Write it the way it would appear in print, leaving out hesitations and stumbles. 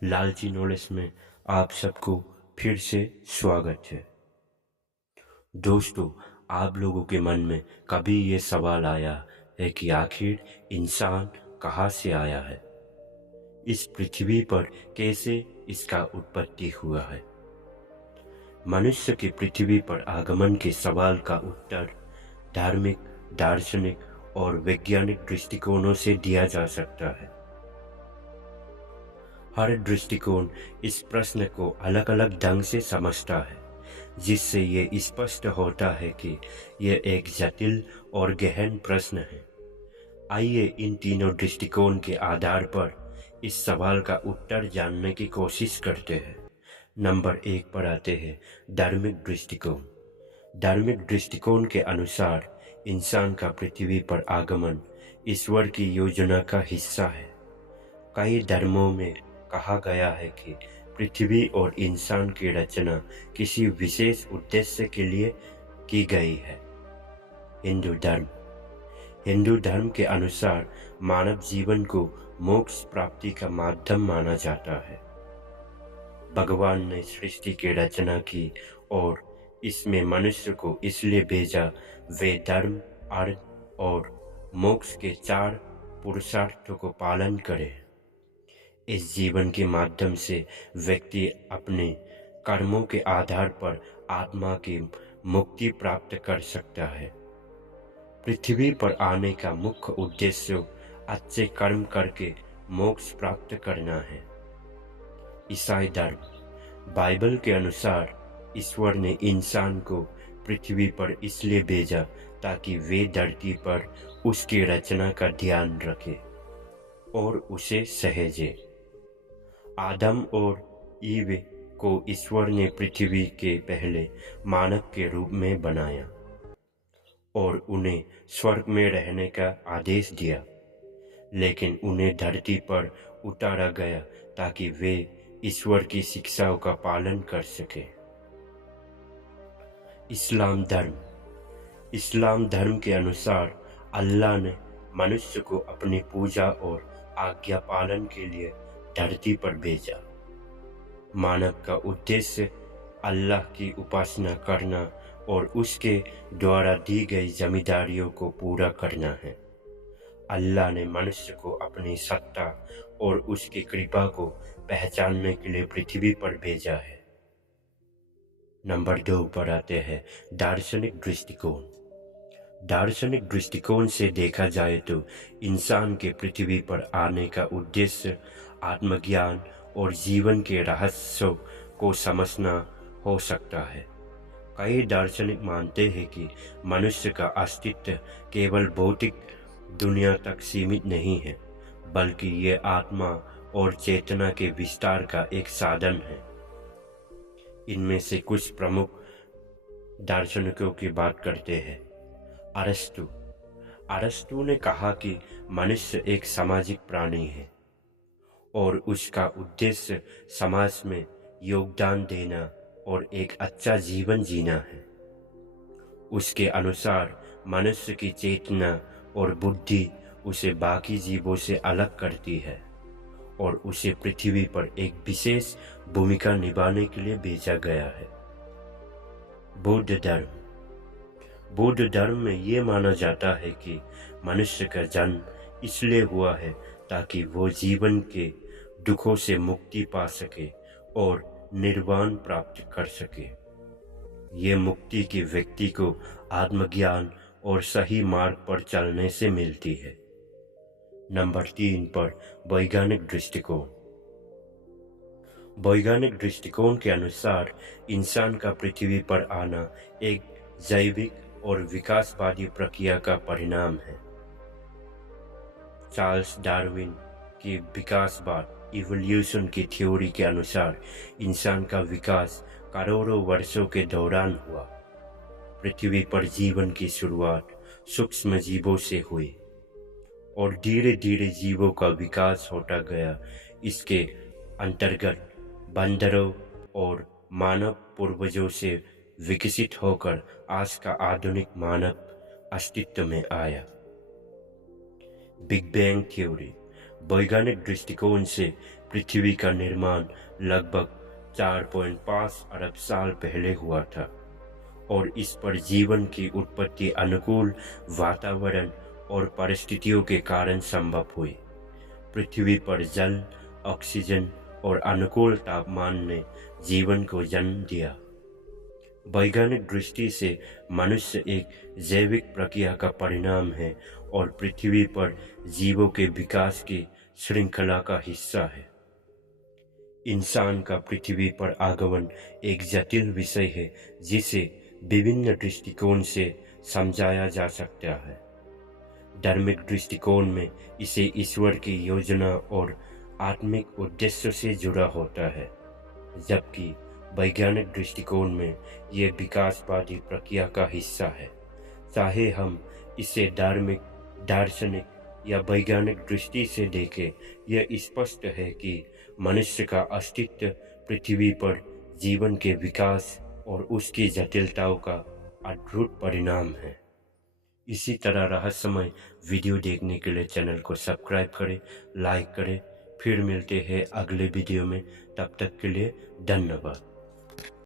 लालची नॉलेज में आप सबको फिर से स्वागत है। दोस्तों, आप लोगों के मन में कभी ये सवाल आया है कि आखिर इंसान कहाँ से आया है? इस पृथ्वी पर कैसे इसका उत्पत्ति हुआ है? मनुष्य के पृथ्वी पर आगमन के सवाल का उत्तर धार्मिक, दार्शनिक और वैज्ञानिक दृष्टिकोणों से दिया जा सकता है। हर दृष्टिकोण इस प्रश्न को अलग अलग ढंग से समझता है, जिससे ये स्पष्ट होता है कि यह एक जटिल और गहन प्रश्न है। आइए इन तीनों दृष्टिकोण के आधार पर इस सवाल का उत्तर जानने की कोशिश करते हैं। नंबर 1 पर आते हैं धार्मिक दृष्टिकोण। धार्मिक दृष्टिकोण के अनुसार इंसान का पृथ्वी पर आगमन ईश्वर की योजना का हिस्सा है। कई धर्मों में कहा गया है कि पृथ्वी और इंसान की रचना किसी विशेष उद्देश्य के लिए की गई है। हिंदू धर्म के अनुसार मानव जीवन को मोक्ष प्राप्ति का माध्यम माना जाता है। भगवान ने सृष्टि की रचना की और इसमें मनुष्य को इसलिए भेजा वे धर्म, अर्थ और मोक्ष के 4 पुरुषार्थों को पालन करे। इस जीवन के माध्यम से व्यक्ति अपने कर्मों के आधार पर आत्मा की मुक्ति प्राप्त कर सकता है। पृथ्वी पर आने का मुख्य उद्देश्य अच्छे कर्म करके मोक्ष प्राप्त करना है। ईसाई धर्म। बाइबल के अनुसार ईश्वर ने इंसान को पृथ्वी पर इसलिए भेजा ताकि वे धरती पर उसकी रचना का ध्यान रखे और उसे सहेजे। आदम और ईव को ईश्वर ने पृथ्वी के पहले मानव के रूप में बनाया और उन्हें स्वर्ग में रहने का आदेश दिया, लेकिन उन्हें धरती पर उतारा गया ताकि वे ईश्वर की शिक्षाओं का पालन कर सके। इस्लाम धर्म के अनुसार अल्लाह ने मनुष्य को अपनी पूजा और आज्ञा पालन के लिए धरती पर भेजा। मानव का उद्देश्य अल्लाह की उपासना करना और उसके द्वारा दी गई जिम्मेदारियों को पूरा करना है। अल्लाह ने मनुष्य को अपनी सत्ता और उसकी कृपा को पहचानने के लिए पृथ्वी पर भेजा है। नंबर 2 पर आते हैं दार्शनिक दृष्टिकोण। दार्शनिक दृष्टिकोण से देखा जाए तो इंसान के पृथ्वी पर आने का उद्देश्य आत्मज्ञान और जीवन के रहस्यों को समझना हो सकता है। कई दार्शनिक मानते हैं कि मनुष्य का अस्तित्व केवल भौतिक दुनिया तक सीमित नहीं है, बल्कि ये आत्मा और चेतना के विस्तार का एक साधन है। इनमें से कुछ प्रमुख दार्शनिकों की बात करते हैं। अरस्तु ने कहा कि मनुष्य एक सामाजिक प्राणी है और उसका उद्देश्य समाज में योगदान देना और एक अच्छा जीवन जीना है। उसके अनुसार मनुष्य की चेतना और बुद्धि उसे बाकी जीवों से अलग करती है और उसे पृथ्वी पर एक विशेष भूमिका निभाने के लिए भेजा गया है। बौद्ध धर्म में ये माना जाता है कि मनुष्य का जन्म इसलिए हुआ है ताकि वो जीवन के दुखों से मुक्ति पा सके और निर्वाण प्राप्त कर सके। ये मुक्ति की व्यक्ति को आत्मज्ञान और सही मार्ग पर चलने से मिलती है। नंबर 3 पर वैज्ञानिक दृष्टिकोण। वैज्ञानिक दृष्टिकोण के अनुसार इंसान का पृथ्वी पर आना एक जैविक और विकासवादी प्रक्रिया का परिणाम है। चार्ल्स डार्विन की विकासवाद इवोल्यूशन की थ्योरी के अनुसार इंसान का विकास करोड़ों वर्षों के दौरान हुआ। पृथ्वी पर जीवन की शुरुआत सूक्ष्म जीवों से हुई और धीरे धीरे जीवों का विकास होता गया। इसके अंतर्गत बंदरों और मानव पूर्वजों से विकसित होकर आज का आधुनिक मानव अस्तित्व में आया। Big bang theory. वैज्ञानिक दृष्टिकोण से पृथ्वी का निर्माण लगभग 4.5 अरब साल पहले हुआ था और इस पर जीवन की उत्पत्ति अनुकूल वातावरण और परिस्थितियों के कारण संभव हुई। पृथ्वी पर जल, ऑक्सीजन और अनुकूल तापमान ने जीवन को जन्म दिया। वैज्ञानिक दृष्टि से मनुष्य एक जैविक प्रक्रिया का परिणाम है और पृथ्वी पर जीवों के विकास की श्रृंखला का हिस्सा है। इंसान का पृथ्वी पर आगमन एक जटिल विषय है जिसे विभिन्न दृष्टिकोण से समझाया जा सकता है। धार्मिक दृष्टिकोण में इसे ईश्वर की योजना और आत्मिक उद्देश्य से जुड़ा होता है, जबकि वैज्ञानिक दृष्टिकोण में यह विकासवादी प्रक्रिया का हिस्सा है। चाहे हम इसे धार्मिक, दार्शनिक या वैज्ञानिक दृष्टि से देखें, यह स्पष्ट है कि मनुष्य का अस्तित्व पृथ्वी पर जीवन के विकास और उसकी जटिलताओं का अद्भुत परिणाम है। इसी तरह रहस्यमय वीडियो देखने के लिए चैनल को सब्सक्राइब करें, लाइक करें। फिर मिलते हैं अगले वीडियो में। तब तक के लिए धन्यवाद।